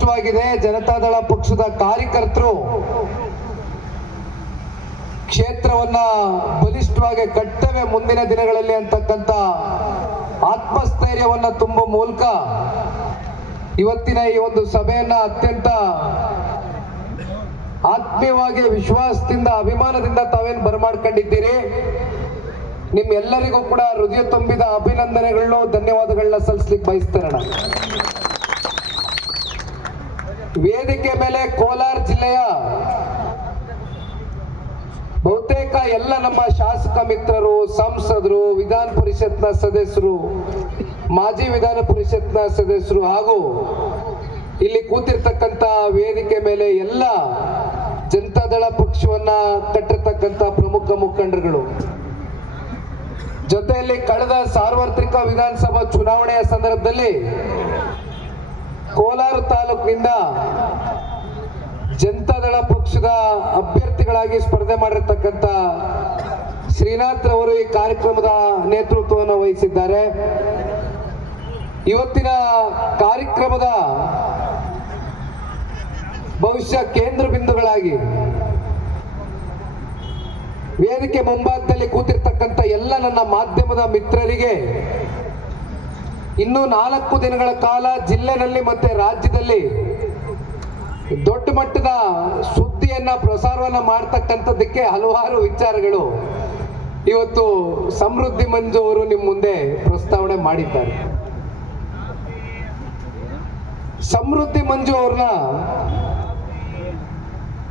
ಬಲಿಷ್ಠವಾಗಿದೆ. ಜನತಾದಳ ಪಕ್ಷದ ಕಾರ್ಯಕರ್ತರು ಕ್ಷೇತ್ರವನ್ನ ಬಲಿಷ್ಠವಾಗಿ ಕಟ್ಟವೆ ಮುಂದಿನ ದಿನಗಳಲ್ಲಿ ಅಂತಕ್ಕಂಥ ಆತ್ಮಸ್ಥೈರ್ಯವನ್ನ ತುಂಬುವ ಮೂಲಕ ಇವತ್ತಿನ ಈ ಒಂದು ಸಭೆಯನ್ನ ಅತ್ಯಂತ ಆತ್ಮೀಯವಾಗಿ ವಿಶ್ವಾಸದಿಂದ ಅಭಿಮಾನದಿಂದ ತಾವೇನು ಬರಮಾಡ್ಕೊಂಡಿದ್ದೀರಿ. ನಿಮ್ಮೆಲ್ಲರಿಗೂ ಕೂಡ ಹೃದಯ ತುಂಬಿದ ಅಭಿನಂದನೆಗಳನ್ನು ಧನ್ಯವಾದಗಳನ್ನ ಸಲ್ಲಿಸ್ಲಿಕ್ಕೆ ಬಯಸ್ತೇನೆ. ವೇದಿಕೆ ಮೇಲೆ ಕೋಲಾರ ಜಿಲ್ಲೆಯ ಬಹುತೇಕ ಎಲ್ಲ ನಮ್ಮ ಶಾಸಕ ಮಿತ್ರರು, ಸಂಸದರು, ವಿಧಾನ ಪರಿಷತ್ನ ಸದಸ್ಯರು, ಮಾಜಿ ವಿಧಾನ ಪರಿಷತ್ನ ಸದಸ್ಯರು ಹಾಗೂ ಇಲ್ಲಿ ಕೂತಿರ್ತಕ್ಕಂಥ ವೇದಿಕೆ ಮೇಲೆ ಎಲ್ಲ ಜನತಾದಳ ಪಕ್ಷವನ್ನ ಕಟ್ಟಿರ್ತಕ್ಕಂಥ ಪ್ರಮುಖ ಮುಖಂಡರುಗಳು, ಜೊತೆಯಲ್ಲಿ ಕಳೆದ ಸಾರ್ವತ್ರಿಕ ವಿಧಾನಸಭಾ ಚುನಾವಣೆಯ ಸಂದರ್ಭದಲ್ಲಿ ಕೋಲಾರ ತಾಲೂಕಿನಿಂದ ಜನತಾದಳ ಪಕ್ಷದ ಅಭ್ಯರ್ಥಿಗಳಾಗಿ ಸ್ಪರ್ಧೆ ಮಾಡಿರ್ತಕ್ಕಂಥ ಶ್ರೀನಾಥ್ ಅವರು ಈ ಕಾರ್ಯಕ್ರಮದ ನೇತೃತ್ವವನ್ನು ವಹಿಸಿದ್ದಾರೆ. ಇವತ್ತಿನ ಕಾರ್ಯಕ್ರಮದ ಬಹುಶಃ ಕೇಂದ್ರ ಬಿಂದುಗಳಾಗಿ ವೇದಿಕೆ ಮುಂಭಾಗದಲ್ಲಿ ಕೂತಿರ್ತಕ್ಕಂಥ ಎಲ್ಲ ನನ್ನ ಮಾಧ್ಯಮದ ಮಿತ್ರರಿಗೆ ಇನ್ನೂ 4 ದಿನಗಳ ಕಾಲ ಜಿಲ್ಲೆನಲ್ಲಿ ಮತ್ತೆ ರಾಜ್ಯದಲ್ಲಿ ದೊಡ್ಡ ಮಟ್ಟದ ಸುದ್ದಿಯನ್ನ ಪ್ರಸಾರವನ್ನ ಮಾಡ್ತಕ್ಕಂಥದ್ದಕ್ಕೆ ಹಲವಾರು ವಿಚಾರಗಳು ಇವತ್ತು ಸಮೃದ್ಧಿ ಮಂಜು ಅವರು ನಿಮ್ಮ ಮುಂದೆ ಪ್ರಸ್ತಾವನೆ ಮಾಡಿದ್ದಾರೆ. ಸಮೃದ್ಧಿ ಮಂಜು ಅವ್ರನ್ನ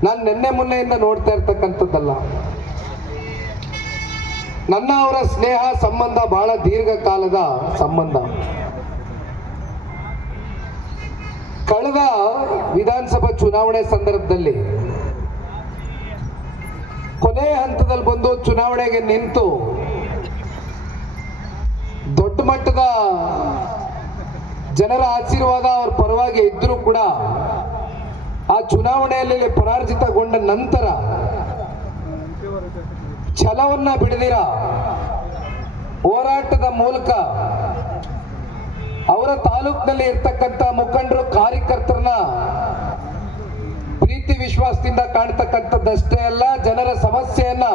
ನಾನು ನಿನ್ನೆ ಮೊನ್ನೆಯಿಂದ ನೋಡ್ತಾ ಇರ್ತಕ್ಕಂಥದ್ದಲ್ಲ. ನನ್ನ ಅವರ ಸ್ನೇಹ ಸಂಬಂಧ ಬಹಳ ದೀರ್ಘಕಾಲದ ಸಂಬಂಧ. ಕಳೆದ ವಿಧಾನಸಭಾ ಚುನಾವಣೆ ಸಂದರ್ಭದಲ್ಲಿ ಕೊನೆಯ ಹಂತದಲ್ಲಿ ಬಂದು ಚುನಾವಣೆಗೆ ನಿಂತು ದೊಡ್ಡ ಮಟ್ಟದ ಜನರ ಆಶೀರ್ವಾದ ಅವ್ರ ಪರವಾಗಿ ಇದ್ರೂ ಕೂಡ ಆ ಚುನಾವಣೆಯಲ್ಲಿ ಪರಾಜಿತಗೊಂಡ ನಂತರ ಛಲವನ್ನ ಬಿಡದಿರ ಹೋರಾಟದ ಮೂಲಕ ಅವರ ತಾಲೂಕಿನಲ್ಲಿ ಇರ್ತಕ್ಕಂಥ ಮುಖಂಡರು, ಕಾರ್ಯಕರ್ತರನ್ನ ಪ್ರೀತಿ ವಿಶ್ವಾಸದಿಂದ ಕಾಣ್ತಕ್ಕಂಥದ್ದಷ್ಟೇ ಅಲ್ಲ, ಜನರ ಸಮಸ್ಯೆಯನ್ನ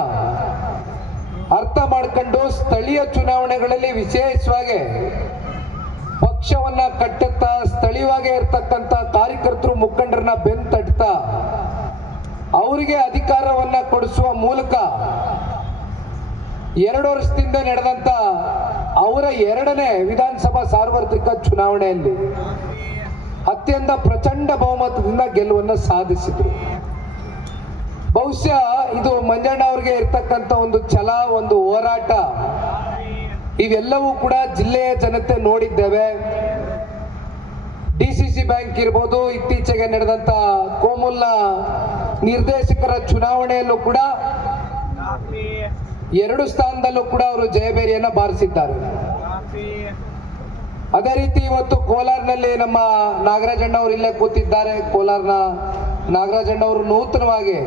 ಅರ್ಥ ಮಾಡ್ಕೊಂಡು ಸ್ಥಳೀಯ ಚುನಾವಣೆಗಳಲ್ಲಿ ವಿಶೇಷವಾಗಿ ಪಕ್ಷವನ್ನ ಕಟ್ಟುತ್ತಾ ಸ್ಥಳೀಯವಾಗಿ ಇರ್ತಕ್ಕಂಥ ಕಾರ್ಯಕರ್ತರು, ಮುಖಂಡರನ್ನ ಬೆನ್ನು ತಟ್ತಾ ಅವರಿಗೆ ಅಧಿಕಾರವನ್ನ ಕೊಡಿಸುವ ಮೂಲಕ 2 ವರ್ಷದಿಂದ ನಡೆದಂತ ಅವರ 2ನೇ ವಿಧಾನಸಭಾ ಸಾರ್ವತ್ರಿಕ ಚುನಾವಣೆಯಲ್ಲಿ ಅತ್ಯಂತ ಪ್ರಚಂಡ ಬಹುಮತದಿಂದ ಗೆಲುವನ್ನು ಸಾಧಿಸಿದ್ರು. ಬಹುಶಃ ಇದು ಮಂಜಣ್ಣ ಅವರಿಗೆ ಇರ್ತಕ್ಕಂಥ ಒಂದು ಛಲ, ಒಂದು ಹೋರಾಟ, ಇವೆಲ್ಲವೂ ಕೂಡ ಜಿಲ್ಲೆಯ ಜನತೆ ನೋಡಿದ್ದೇವೆ. DCC ಬ್ಯಾಂಕ್ ಇರ್ಬೋದು, ಇತ್ತೀಚೆಗೆ ನಡೆದಂತ ಕೋಮುಲ್ನ ನಿರ್ದೇಶಕರ ಚುನಾವಣೆಯಲ್ಲೂ ಕೂಡ 2 ಸ್ಥಾನದಲ್ಲೂ ಕೂಡ ಅವರು ಜಯಬೇರಿಯನ್ನ ಬಾರಿಸಿದ್ದಾರೆ. ಅದೇ ರೀತಿ ಇವತ್ತು ಕೋಲಾರ್ನಲ್ಲಿ ನಮ್ಮ ನಾಗರಾಜಣ್ಣ ಅವರು ಇಲ್ಲೇ ಕೂತಿದ್ದಾರೆ. ಕೋಲಾರ್ನ ನಾಗರಾಜಣ್ಣ ಅವರು ನೂತನವಾಗಿ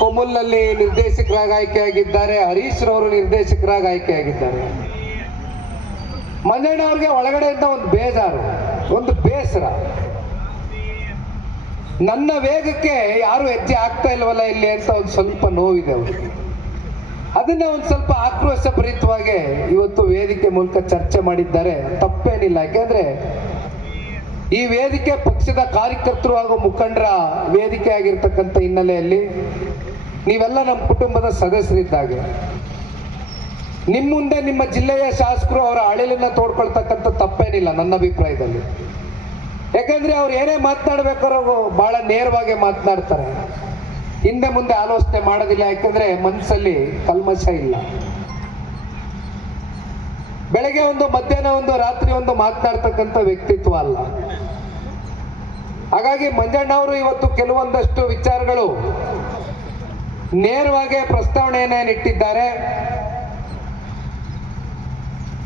ಕೊಮುಲ್ನಲ್ಲಿ ನಿರ್ದೇಶಕರಾಗಿ ಆಯ್ಕೆಯಾಗಿದ್ದಾರೆ. ಹರೀಶ್ ರವರು ನಿರ್ದೇಶಕರಾಗಿ ಆಯ್ಕೆಯಾಗಿದ್ದಾರೆ. ಮಂಜಣ್ಣ ಅವ್ರಿಗೆ ಒಳಗಡೆಯಿಂದ ಒಂದು ಬೇಜಾರು, ಒಂದು ಬೇಸರ, ನನ್ನ ವೇಗಕ್ಕೆ ಯಾರು ಹೆಜ್ಜೆ ಆಗ್ತಾ ಇಲ್ವಲ್ಲ ಇಲ್ಲಿ ಅಂತ ಒಂದು ಸ್ವಲ್ಪ ನೋವಿದೆ ಅವ್ರಿಗೆ. ಅದನ್ನ ಒಂದು ಸ್ವಲ್ಪ ಆಕ್ರೋಶ ಭರಿತವಾಗಿ ಇವತ್ತು ವೇದಿಕೆ ಮೂಲಕ ಚರ್ಚೆ ಮಾಡಿದ್ದಾರೆ. ತಪ್ಪೇನಿಲ್ಲ, ಯಾಕೆಂದ್ರೆ ಈ ವೇದಿಕೆ ಪಕ್ಷದ ಕಾರ್ಯಕರ್ತರು ಹಾಗೂ ಮುಖಂಡರ ವೇದಿಕೆ ಆಗಿರ್ತಕ್ಕಂಥ ಹಿನ್ನೆಲೆಯಲ್ಲಿ ನೀವೆಲ್ಲ ನಮ್ಮ ಕುಟುಂಬದ ಸದಸ್ಯರಿದ್ದಾಗೆ ನಿಮ್ಮ ಮುಂದೆ ನಿಮ್ಮ ಜಿಲ್ಲೆಯ ಶಾಸಕರು ಅವರ ಅಳಿಲನ್ನ ತೋಡ್ಕೊಳ್ತಕ್ಕಂಥ ತಪ್ಪೇನಿಲ್ಲ ನನ್ನ ಅಭಿಪ್ರಾಯದಲ್ಲಿ. ಯಾಕಂದ್ರೆ ಅವ್ರು ಏನೇ ಮಾತನಾಡ್ಬೇಕಾದ್ರೂ ಬಹಳ ನೇರವಾಗಿ ಮಾತನಾಡ್ತಾರೆ, ಹಿಂದೆ ಮುಂದೆ ಆಲೋಚನೆ ಮಾಡೋದಿಲ್ಲ. ಯಾಕಂದ್ರೆ ಮನಸ್ಸಲ್ಲಿ ಕಲ್ಮಶ ಇಲ್ಲ. ಬೆಳಗ್ಗೆ ಒಂದು, ಮಧ್ಯಾಹ್ನ ಒಂದು, ರಾತ್ರಿ ಒಂದು ಮಾತನಾಡ್ತಕ್ಕಂಥ ವ್ಯಕ್ತಿತ್ವ ಅಲ್ಲ. ಹಾಗಾಗಿ ಮಂಜಣ್ಣ ಅವರು ಇವತ್ತು ಕೆಲವೊಂದಷ್ಟು ವಿಚಾರಗಳು ನೇರವಾಗಿ ಪ್ರಸ್ತಾವನೆಯನ್ನ ಇಟ್ಟಿದ್ದಾರೆ.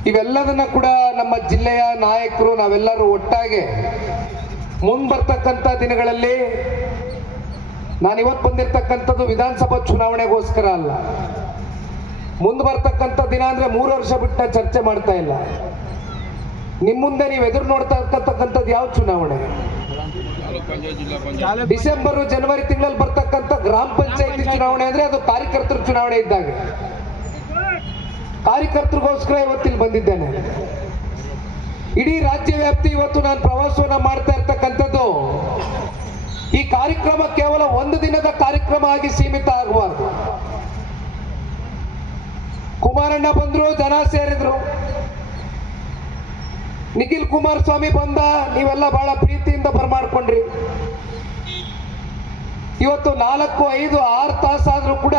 ಇವೆಲ್ಲದನ್ನ ಕೂಡ ನಮ್ಮ ಜಿಲ್ಲೆಯ ನಾಯಕರು ನಾವೆಲ್ಲರೂ ಒಟ್ಟಾಗಿ ಮುಂಬರ್ತಕ್ಕಂಥ ದಿನಗಳಲ್ಲಿ, ನಾನು ಇವತ್ತು ಬಂದಿರತಕ್ಕಂಥದ್ದು ವಿಧಾನಸಭಾ ಚುನಾವಣೆಗೋಸ್ಕರ ಅಲ್ಲ, ಮುಂದೆ ಬರ್ತಕ್ಕಂಥ ದಿನ ಅಂದ್ರೆ 3 ವರ್ಷ ಬಿಟ್ಟು ಚರ್ಚೆ ಮಾಡ್ತಾ ಇಲ್ಲ. ನಿಮ್ ಮುಂದೆ ನೀವು ಎದುರು ನೋಡ್ತಾ ಇರ್ತಕ್ಕಂಥದ್ದು ಯಾವ ಚುನಾವಣೆ? ಡಿಸೆಂಬರ್ ಜನವರಿ ತಿಂಗಳಲ್ಲಿ ಬರ್ತಕ್ಕಂಥ ಗ್ರಾಮ ಪಂಚಾಯತಿ ಚುನಾವಣೆ ಅಂದ್ರೆ ಅದು ಕಾರ್ಯಕರ್ತರ ಚುನಾವಣೆ ಇದ್ದಾಗ. ಕಾರ್ಯಕರ್ತರಿಗೋಸ್ಕರ ಇವತ್ತಿಲ್ಲಿ ಬಂದಿದ್ದೇನೆ. ಇಡೀ ರಾಜ್ಯ ವ್ಯಾಪ್ತಿ ಇವತ್ತು ನಾನು ಪ್ರವಾಸವನ್ನ ಮಾಡ್ತಾ ಇರ್ತಕ್ಕಂಥದ್ದು ಈ ಕಾರ್ಯಕ್ರಮ ಕೇವಲ ಒಂದು ದಿನದ ಕಾರ್ಯಕ್ರಮ ಆಗಿ ಸೀಮಿತ ಆಗಬಾರ್ದು. ಕುಮಾರಣ್ಣ ಬಂದ್ರು, ಜನ ಸೇರಿದ್ರು. ನಿಖಿಲ್ ಕುಮಾರಸ್ವಾಮಿ ಬಂದ, ನೀವೆಲ್ಲ ಬಹಳ ಪ್ರೀತಿಯಿಂದ ಬರಮಾಡ್ಕೊಂಡ್ರಿ. ಇವತ್ತು 4, 5, 6 ತಾಸಾದ್ರೂ ಕೂಡ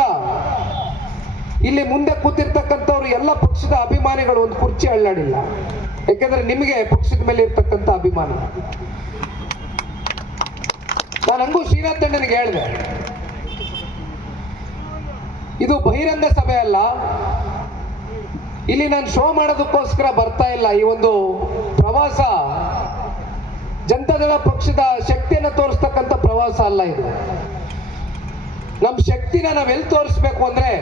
ಇಲ್ಲಿ ಮುಂದೆ ಕೂತಿರ್ತಕ್ಕಂಥವ್ರು ಎಲ್ಲ ಪಕ್ಷದ ಅಭಿಮಾನಿಗಳು ಒಂದು ಕುರ್ಚಿ ಅಳ್ಳಾಡಿಲ್ಲ. ಯಾಕೆಂದ್ರೆ ನಿಮಗೆ ಪಕ್ಷದ ಮೇಲೆ ಇರ್ತಕ್ಕಂಥ ಅಭಿಮಾನ. ನಾನು ಹಂಗೂ ಶ್ರೀನಾಥ್ ಅಣ್ಣನಿಗೆ ಹೇಳಿದೆ, ಇದು ಬಹಿರಂಗ ಸಭೆ ಅಲ್ಲ, ಇಲ್ಲಿ ನಾನು ಶೋ ಮಾಡೋದಕ್ಕೋಸ್ಕರ ಬರ್ತಾ ಇಲ್ಲ. ಈ ಒಂದು ಪ್ರವಾಸ ಜನತಾದಳ ಪಕ್ಷದ ಶಕ್ತಿಯನ್ನು ತೋರಿಸ್ತಕ್ಕಂಥ ಪ್ರವಾಸ ಅಲ್ಲ. ಇದು ನಮ್ಮ ಶಕ್ತಿನ ನಾವೆಲ್ಲಿ ತೋರಿಸ್ಬೇಕು ಅಂದ್ರೆ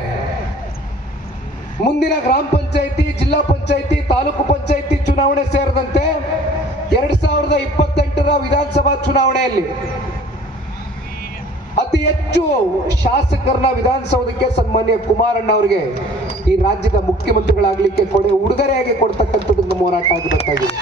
ಮುಂದಿನ ಗ್ರಾಮ ಪಂಚಾಯತಿ, ಜಿಲ್ಲಾ ಪಂಚಾಯತಿ, ತಾಲೂಕು ಪಂಚಾಯತಿ ಚುನಾವಣೆ ಸೇರಿದಂತೆ 2028ರ ವಿಧಾನಸಭಾ ಚುನಾವಣೆಯಲ್ಲಿ ಅತಿ ಹೆಚ್ಚು ಶಾಸಕರನ್ನ ವಿಧಾನಸೌಧಕ್ಕೆ ಸನ್ಮಾನ್ಯ ಕುಮಾರಣ್ಣ ಅವರಿಗೆ ಈ ರಾಜ್ಯದ ಮುಖ್ಯಮಂತ್ರಿಗಳಾಗ್ಲಿಕ್ಕೆ ಉಡುಗೊರೆಯಾಗಿ ಕೊಡ್ತಕ್ಕಂಥದ್ದು ನಮ್ಮ ಹೋರಾಟ ಆಗಬೇಕಾಗಿದೆ.